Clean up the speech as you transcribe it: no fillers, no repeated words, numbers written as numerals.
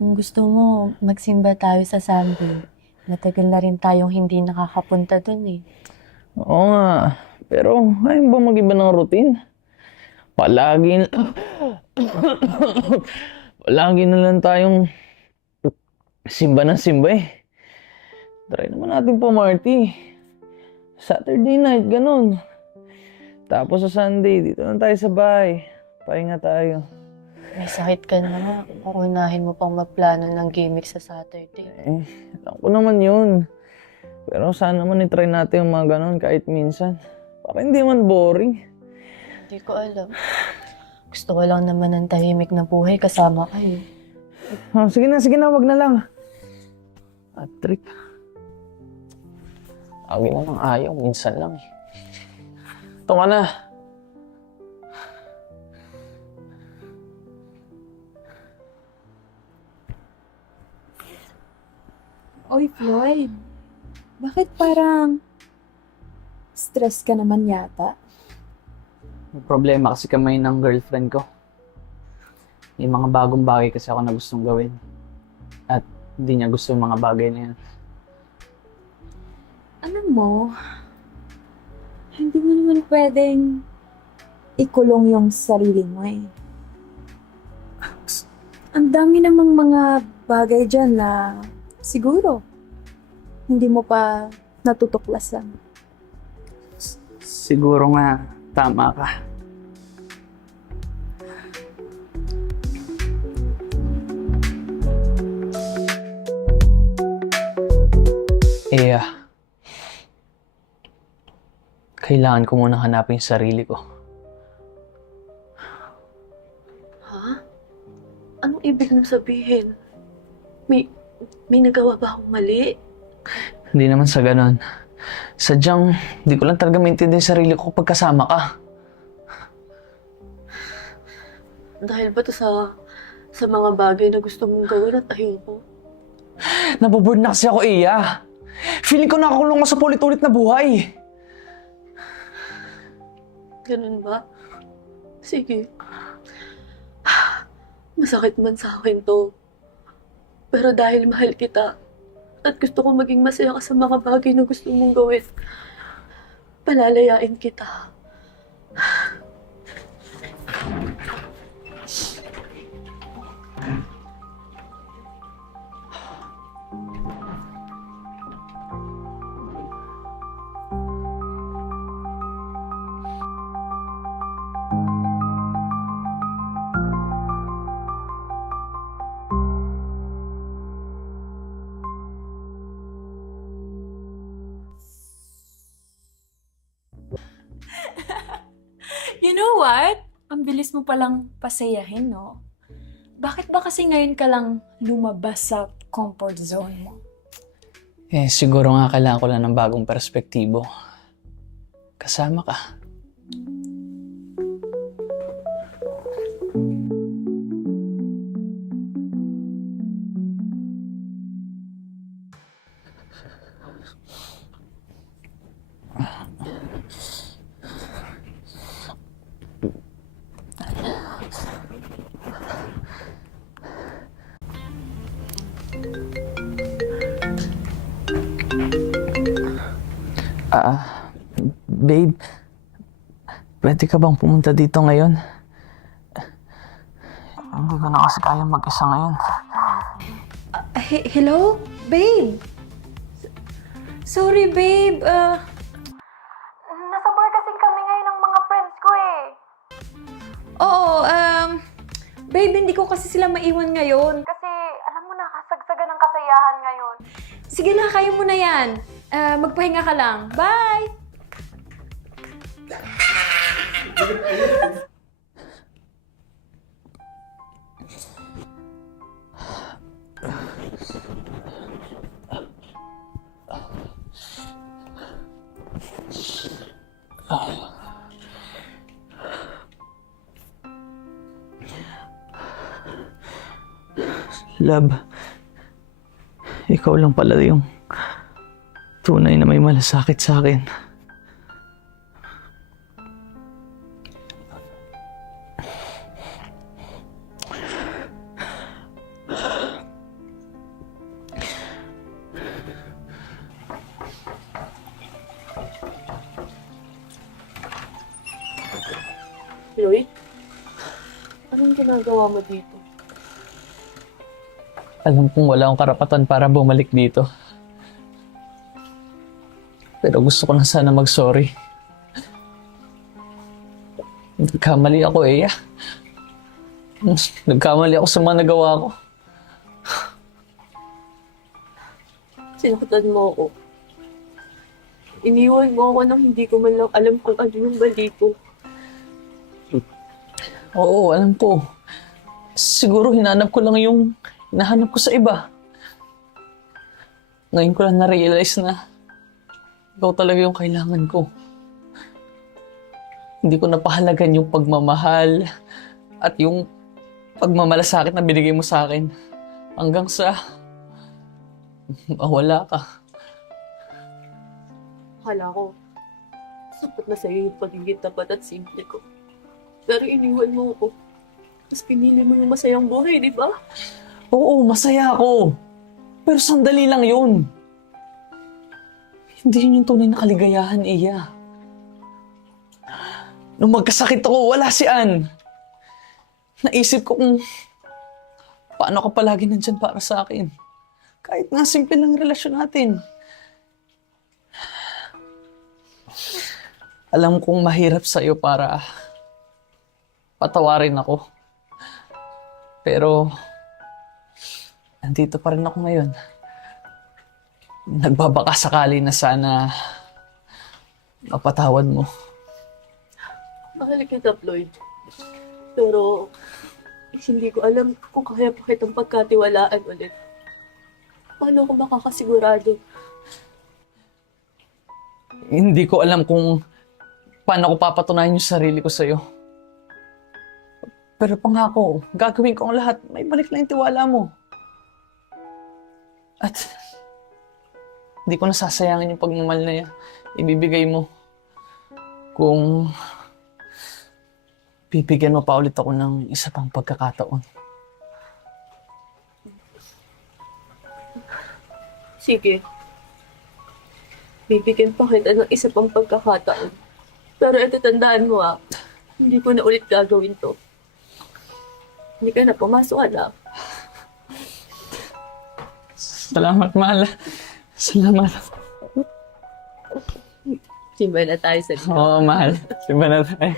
Kung gusto mo, magsimba tayo sa Sunday. Matagal na rin tayong hindi nakakapunta dun eh. Oo nga. Pero ayaw ba mag-iba ng routine? Palagi na... Palagi na lang tayong simba ng simba eh. Try naman natin pumarty. Saturday night, ganun. Tapos sa Sunday, dito lang tayo sa bahay. Pahinga tayo. May sakit ka na nga. Uunahin mo pang magplano ng gimmick sa Saturday. Eh, alam ko naman yun. Pero sana naman i-try natin yung mga ganun kahit minsan. Para hindi man boring. Hindi ko alam. Gusto ko lang naman ng tahimik na buhay kasama kayo. Oh, sige na, wag na lang. Patrick. Tawagin mo ng ayaw, minsan lang eh. Ito ka na. Oy, Floyd. Bakit parang stress ka naman yata? May problema kasi kamay ng girlfriend ko. May mga bagong bagay kasi ako na gustong gawin. At hindi niya gusto yung mga bagay na yan. Alam mo, hindi mo naman pwedeng ikulong yung sarili mo eh. Ang dami namang mga bagay dyan na siguro hindi mo pa natutuklasan. Siguro nga, tama ka. Kailangan ko muna hanapin yung sarili ko. Ha? Anong ibig mong sabihin? May nagawa ba akong mali? Hindi naman sa ganon. Sadyang, di ko lang talaga maintindihan yung sarili ko kapag kasama ka. Dahil ba to sa mga bagay na gusto mong gawin at ayoko? Naboboard na kasi ako, Iya. Feeling ko nakakulong ako sa paulit-ulit na buhay. Ganun ba? Sige. Masakit man sa akin to. Pero dahil mahal kita at gusto ko maging masaya ka sa mga bagay na gusto mong gawin, palalayain kita. You know what? Ang bilis mo palang pasayahin, no? Bakit ba kasi ngayon ka lang lumabas sa comfort zone mo? Siguro nga kailangan ko lang ng bagong perspektibo. Kasama ka. Babe, pwede ka bang pumunta dito ngayon? Hindi ko na kasi kaya mag-isa ngayon. Hello? Babe? Sorry, babe. Nasa bar kasi kami ngayon ng mga friends ko eh. Oo, babe, hindi ko kasi sila maiwan ngayon. Kasi, alam mo na, kasagsagan ng kasayahan ngayon. Sige na, kaya mo na yan. Magpahinga ka lang. Bye! Love, ikaw lang pala yung tunay na may malasakit sa akin. ginagawa mo dito? Alam kong wala akong karapatan para bumalik dito. Pero gusto ko lang sana mag-sorry. Nagkamali ako, Eya. Nagkamali ako sa mga nagawa ko. Sinaktan mo ako. Iniwan mo ako nang hindi ko man lang alam kung ano yung mali ko. Oo, alam ko. Siguro hinanap ko lang yung hinahanap ko sa iba. Ngayon ko lang na-realize na ikaw talaga yung kailangan ko. Hindi ko napahalagan yung pagmamahal at yung pagmamalasakit na binigay mo sa akin. Hanggang sa mawala ka. Akala ko, sapat na sa'yo yung pagiging tapat at simple ko. Pero iniwan mo ako. Tapos pinili mo yung masayang buhay, di ba? Oo, masaya ako. Pero sandali lang yun. Hindi yun yung tunay na kaligayahan, Iya. Nung magkasakit ako, wala si Ann. Naisip ko kung paano ka palagi nandyan para sa akin. Kahit nga simple lang yung relasyon natin. Alam kong mahirap sa'yo para patawarin ako. Pero nandito pa rin ako ngayon. Nagbabaka sakali na sana mapatawad mo. Mahal kita, Floyd. Pero hindi ko alam kung kaya pa kitang pagkatiwalaan ulit. Paano ako makakasigurado? Hindi ko alam kung paano ko papatunayan yung sarili ko sa'yo. Pero pangako, gagawin ko ang lahat. May balik lang yung tiwala mo. At hindi ko nasasayangin yung pagmamahal na ibibigay mo. Kung bibigyan mo pa ulit ako ng isa pang pagkakataon. Sige. Bibigyan pa kita ng isa pang pagkakataon. Pero ito, tandaan mo hindi ko na ulit gagawin to. Hindi ka na pumasok, anak. Salamat, mahal. Salamat. Simba na tayo sa Oo, mahal. Simba na tayo.